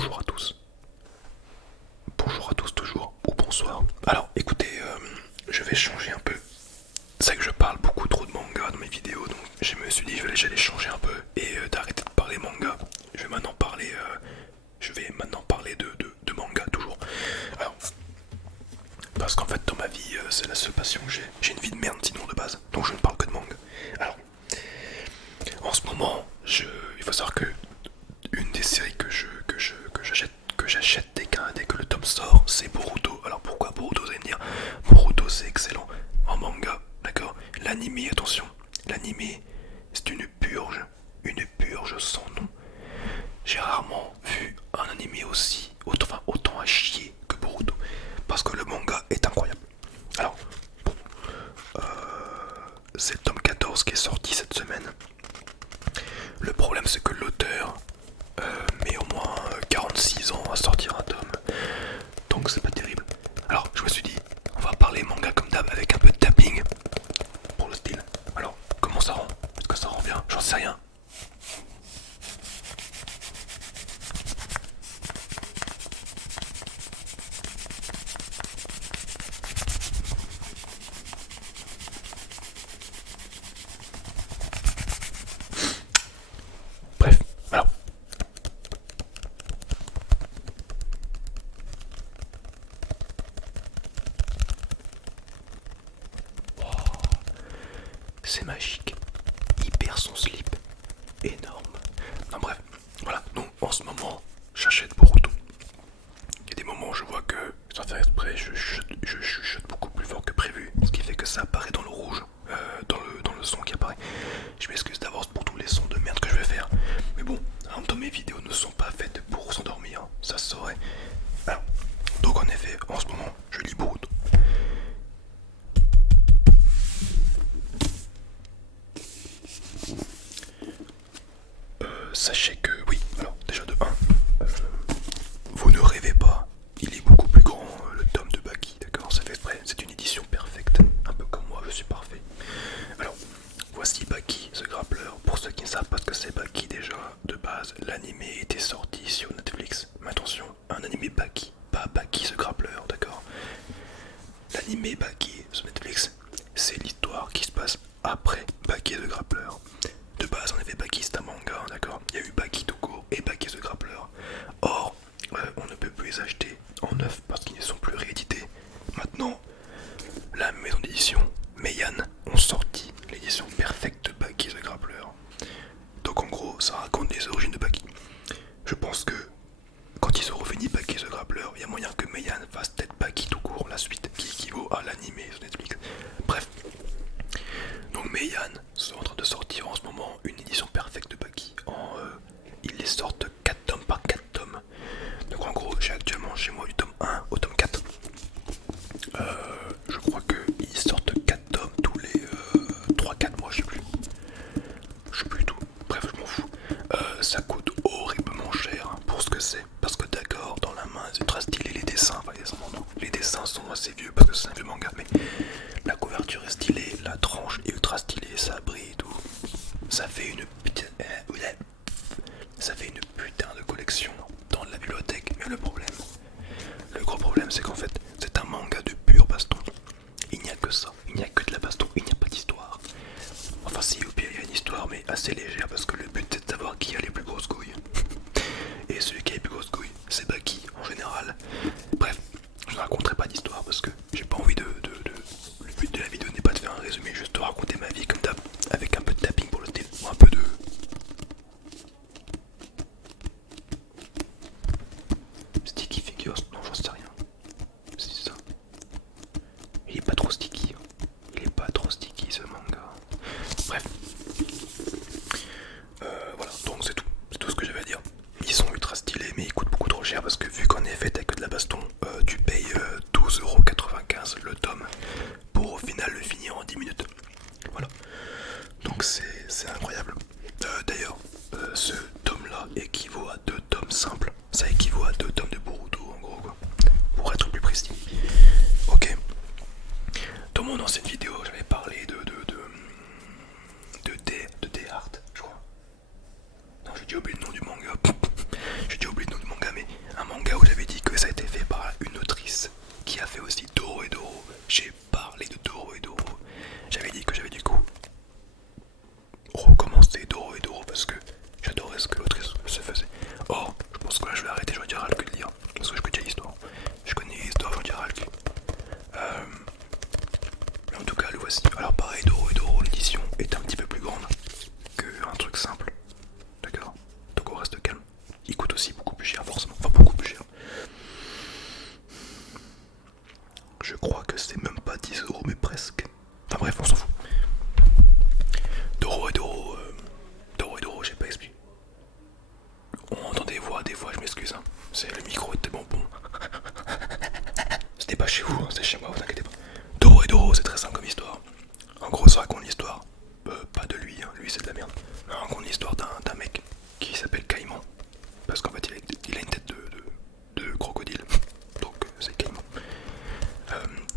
bonjour à tous. Bonjour à tous toujours, ou bonsoir. Alors écoutez, je vais changer un peu. C'est que je parle beaucoup trop de manga dans mes vidéos, donc je me suis dit j'allais changer un peu et d'arrêter de parler manga. Je vais maintenant parler de manga toujours. Alors, parce qu'en fait dans ma vie, c'est la seule passion que j'ai. J'ai une vie de merde sinon de base, donc je ne parle que de manga. Alors, en ce moment, il faut savoir que une des séries que j'achète dès que le tome sort, c'est Boruto. Alors pourquoi Boruto, vous allez me dire? Boruto c'est excellent en manga, d'accord. L'anime, attention, l'anime c'est une purge sans nom. J'ai rarement vu un anime autant à chier que Boruto, parce que le manga est incroyable. Alors, bon, c'est le tome 14 qui est sorti cette semaine. Le problème c'est que l'auteur met au moins 46 ans à sortir un tome, donc c'est pas terrible. Alors je me suis dit, on va parler manga comme d'hab avec un peu de tapping pour le style. Alors comment ça rend? Est-ce que ça rend bien? J'en sais rien. Bref, alors c'est magique. Il perd son slip. Énorme. Non bref, voilà. Donc en ce moment, j'achète Boruto. Il y a des moments où je vois que, sans faire exprès, je chuchote beaucoup plus fort que prévu. Ce qui fait que ça apparaît dans le rouge, dans le son qui apparaît. Je m'excuse d'avance pour tous les sons de merde que je vais faire. Mais bon, en même temps mes vidéos ne sont pas faites pour s'endormir, ça se saurait. Alors, donc en effet, en ce moment, je lis Boruto. Sachez que, oui, alors déjà de 1, vous ne rêvez pas, il est beaucoup plus grand, le tome de Baki, d'accord, ça fait exprès, c'est une édition parfaite, un peu comme moi, je suis parfait. Alors, voici Baki, ce grappleur. Pour ceux qui ne savent pas ce que c'est Baki déjà, de base, l'anime était sorti sur Netflix. Mais attention, un anime Baki, pas Baki ce grappleur, d'accord. L'anime Baki sur Netflix, c'est l'histoire qui se passe après Baki the Grappler. De base, en effet, Baki c'est un manga, d'accord. Il y a eu Baki tout court et Baki the Grappler. Or, on ne peut plus les acheter en neuf parce qu'ils ne sont plus réédités. Maintenant, la maison d'édition Meian ont sorti l'édition perfecte de Baki the Grappler. Donc en gros, ça raconte les origines de Baki. Je pense que quand ils auront fini Baki the Grappler, il y a moyen que Meian fasse peut-être Baki tout court, la suite qui équivaut à l'anime sur Netflix. Bref. Donc Meian sont en train de sortir en ce moment une édition perfecte de Baki. Ils les sortent 4 tomes par 4 tomes. Donc en gros, j'ai actuellement chez moi du tome 1 au tome 4. Je crois qu'ils sortent 4 tomes tous les 3-4 mois, je sais plus. Je sais plus du tout. Bref, je m'en fous. Ça coûte horriblement cher pour ce que c'est. Parce que d'accord, dans la main, c'est très stylé les dessins. Enfin, les dessins sont assez vieux parce que c'est un vieux manga. Mais la couverture est stylée, la tranche est ultra stylée, ça brille et tout. Ça fait une putain... Ça fait une putain de collection dans la bibliothèque. Mais le gros problème, c'est qu'en fait, c'est un manga de pure baston. Il n'y a que ça, il n'y a que de la baston, il n'y a pas d'histoire. Enfin si, au pire il y a une histoire, mais assez légère, parce que le but c'est de savoir qui a les plus grosses couilles. Et celui qui a les plus grosses couilles, c'est Baki en général. Bref, je ne raconterai pas d'histoire parce que j'ai pas envie Le but de la vidéo n'est pas de faire un résumé, juste de raconter ma vie comme d'hab, avec un peu de tapping pour le style, ou un peu de... Sticky Figures, non j'en sais rien. C'est ça. Il est pas trop sticky. Il est pas trop sticky ce manga. Bref. Voilà, donc c'est tout. C'est tout ce que j'avais à dire. Ils sont ultra stylés mais ils coûtent beaucoup trop cher parce que vu qu'en effet t'as que de la baston, tu payes 12,95€ le tome pour au final le finir en 10 minutes. Voilà. Donc c'est incroyable. D'ailleurs, ce tome là équivaut à 2 tomes simples. Ça équivaut à 2 tomes de Boruto en gros quoi. Pour être plus précis. Ok. Dans mon ancienne vidéo, j'avais parlé de The Heart, je crois. Non, j'ai déjà oublié le nom du manga. J'ai déjà oublié le nom du manga, mais des fois, je m'excuse. Hein. C'est le micro est tellement bon. C'était pas chez vous, hein, c'est chez moi, vous inquiétez pas. Doro et Doro, c'est très simple comme histoire. En gros, ça raconte l'histoire, pas de lui, hein, lui c'est de la merde. Ça raconte l'histoire d'un mec qui s'appelle Caïman. Parce qu'en fait, il a une tête de crocodile. Donc, c'est Caïman.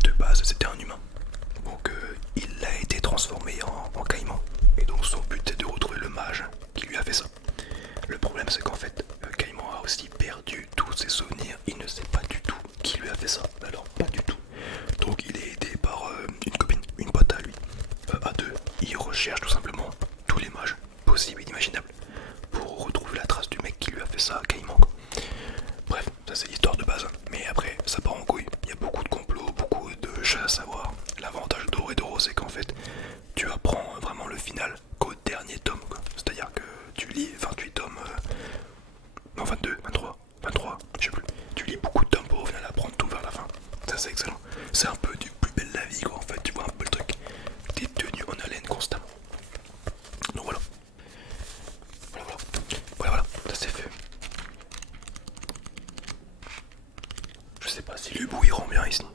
De base, c'était un humain. Donc, il a été transformé en Caïman. Et donc, son but est de retrouver le mage qui lui a fait ça. Le problème, c'est qu'en fait, Caïman a aussi perdu tous ses souvenirs. Il ne sait pas du tout qui lui a fait ça. Alors, pas du tout. Donc, il est aidé par une copine, une pote à lui. À deux, il recherche tout simplement tous les mages possibles et imaginables pour retrouver la trace du mec qui lui a fait ça à Caïman. Bref, ça c'est l'histoire de base. Mais après, ça part en couille. Il y a beaucoup de complots, beaucoup de choses à savoir. L'avantage d'Oro et Doro, c'est qu'en fait, tu apprends vraiment le final qu'au dernier tome. C'est-à-dire que tu lis 28 tomes, non 22, 23, 23, je sais plus. Tu lis beaucoup de tomes pour au final apprendre tout vers la fin. Ça c'est excellent. C'est un peu du plus belle la vie quoi en fait, tu vois un peu le truc. T'es tenu en haleine constamment. Donc voilà. Voilà, ça c'est fait. Je sais pas si le bruit rend bien ici. Ne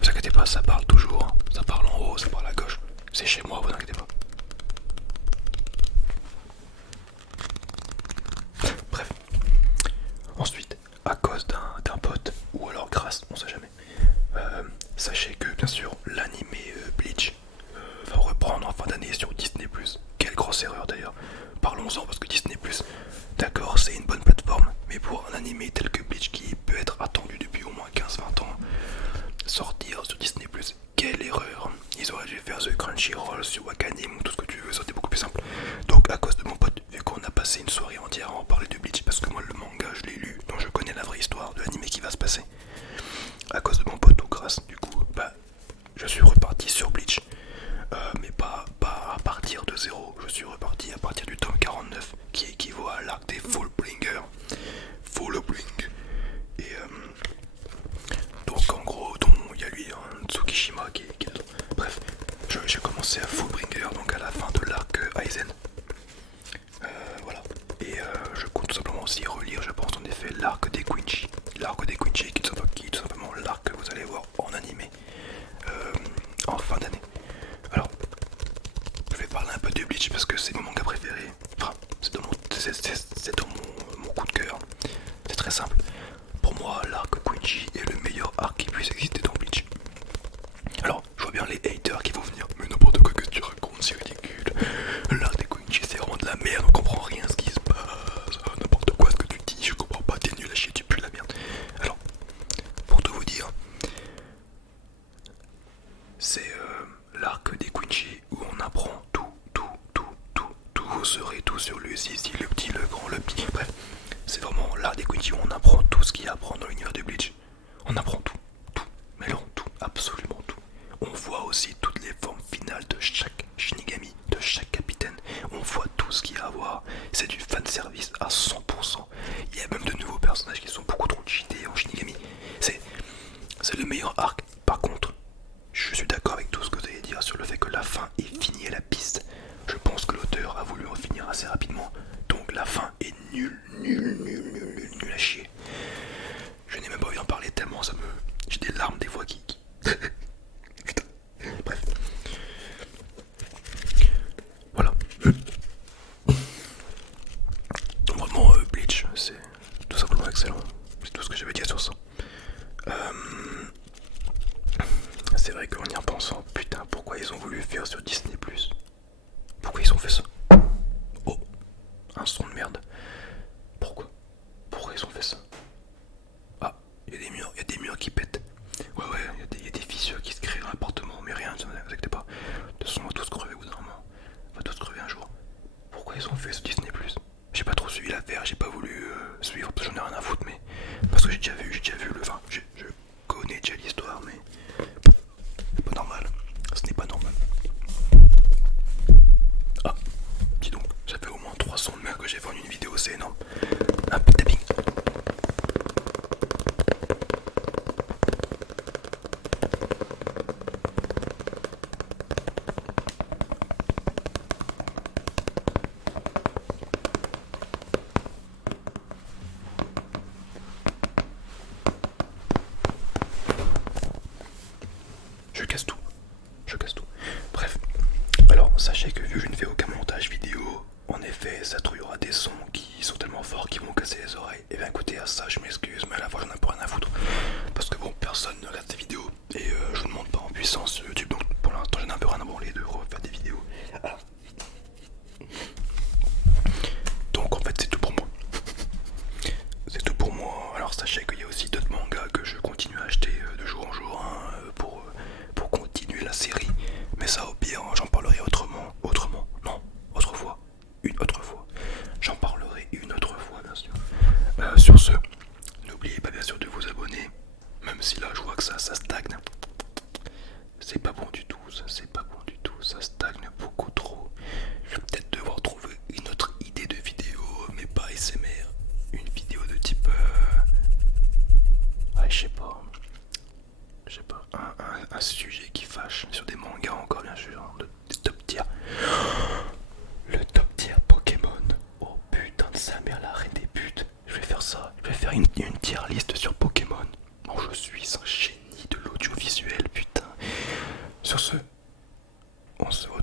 vous inquiétez pas, ça parle toujours. Ça parle en haut, ça parle à gauche. C'est chez moi, vous inquiétez pas. Bref. Ensuite, à cause d'un pote, ou alors grâce, on sait jamais. Sachez que bien sûr l'animé Bleach va reprendre en fin d'année sur Disney+. Quelle grosse erreur d'ailleurs. Parlons-en parce que Disney+, d'accord c'est une bonne plateforme, mais pour un animé tel que Bleach qui peut être attendu depuis au moins 15-20 ans, sortir sur Disney+, quelle erreur. Ils auraient dû faire The Crunchyroll sur Wakanim ou tout ce que tu veux, ça aurait été beaucoup plus simple. Donc à cause de mon pote, vu qu'on a passé une soirée entière à en parler de Bleach, parce que moi le manga je l'ai lu, donc je connais la vraie histoire de l'animé qui va se passer. À cause de mon pote ou grâce, du coup, bah, je suis reparti sur Bleach. Mais pas à partir de zéro, je suis reparti à partir du tome 49 qui équivaut à l'arc des Fullbringer. Fullbring. Et donc en gros, il y a lui, hein, Tsukishima qui est dedans. Bref, j'ai commencé à Fullbringer, donc à la fin de l'arc Aizen. Voilà. Et je compte tout simplement aussi relire, je pense en effet, l'arc des Quincy. L'arc des Quincy qui est tout simplement l'arc que vous allez voir en animé en fin d'année. Alors, je vais parler un peu de Bleach parce que c'est mon manga préféré. Enfin, c'est dans mon coup de cœur. C'est très simple. Pour moi, l'arc Quincy est le meilleur arc qui puisse exister dans Bleach. Alors, je vois bien les haters qui vont venir. Mais n'importe quoi que tu racontes, c'est ridicule. L'arc des Quincy, c'est vraiment de la merde, on comprend rien ce qui se passe. N'importe quoi ce que tu dis, je comprends pas, t'es nul à chier, tu pues la merde. Alors, pour tout vous dire, c'est l'arc des Quincy où on apprend tout. Vous saurez tout sur le zizi, le petit, le grand, le petit. Bref, c'est vraiment l'arc des Quincy où on apprend tout ce qu'il y a à apprendre dans l'univers de Bleach. On apprend tout, mais alors tout, absolument tout. On voit aussi toutes les formes finales de chaque Shinigami, de chaque capitaine. On voit tout ce qu'il y a à voir. C'est du fanservice à 100%. Il y a même de nouveaux personnages qui sont beaucoup trop cheatés en Shinigami. C'est le meilleur arc. Par contre, je suis d'accord avec tout ce que vous allez dire sur le fait que la fin est finie et la piste. Je pense que l'auteur a voulu en finir assez rapidement. Donc la fin est nulle à chier. Je n'ai même pas envie d'en parler tellement ça me... J'ai des larmes des fois qui... Putain. Bref. Voilà. Donc vraiment Bleach, c'est tout simplement excellent. C'est tout ce que j'avais dit sur ça. C'est vrai qu'en y repensant, putain, pourquoi ils ont voulu faire sur Disney+. Pourquoi ils ont fait ça? Oh, un son de merde. Pourquoi ils ont fait ça? Ah, il y a des murs qui pètent. Ouais, il y a des fissures qui se créent dans l'appartement, mais rien, ne vous inquiétez pas. De toute façon, on va tous crever au bout d'un moment. On va tous crever un jour. Pourquoi ils ont fait ce Disney+? J'ai pas trop suivi l'affaire, j'ai pas voulu suivre parce que j'en ai rien à foutre, mais parce que j'ai déjà vu le vin. Je connais déjà l'histoire, mais c'est pas normal. Ce n'est pas normal. Ah, dis donc, ça fait au moins 300 de merde que j'ai fait en une vidéo, c'est énorme. Un peu de tapping. après ça il y aura des sons qui sont tellement forts qu'ils vont casser les oreilles. Et bien écoutez, à ça je m'excuse, mais à la fois j'en ai pas rien à foutre. Parce que bon, personne ne regarde ces vidéos et je ne monte pas en puissance sur YouTube, donc pour l'instant j'en ai un peu rien à branler de refaire des vidéos. Alors. Donc en fait c'est tout pour moi. C'est tout pour moi. Alors sachez qu'il y a aussi d'autres mangas que je continue à acheter de jour en jour hein, pour continuer la série. Mais ça au pire j'en parlerai autrement. Non, autrefois. Une autre fois. J'en parlerai une autre fois bien sûr. Sur ce, n'oubliez pas bien sûr de vous abonner. Même si là je vois que ça stagne. C'est pas bon du tout, ça c'est pas bon du tout, ça stagne beaucoup trop. Je vais peut-être devoir trouver une autre idée de vidéo, mais pas ASMR. Une vidéo de type ouais, je sais pas un sujet qui fâche sur des mangas encore bien sûr, hein, des top tier. Le top tier Pokémon. Oh putain de sa mère, la reine des putes. Je vais faire ça, je vais faire une tier liste sur Pokémon. Oh je suis un génie de l'audiovisuel putain. Sur ce, on se voit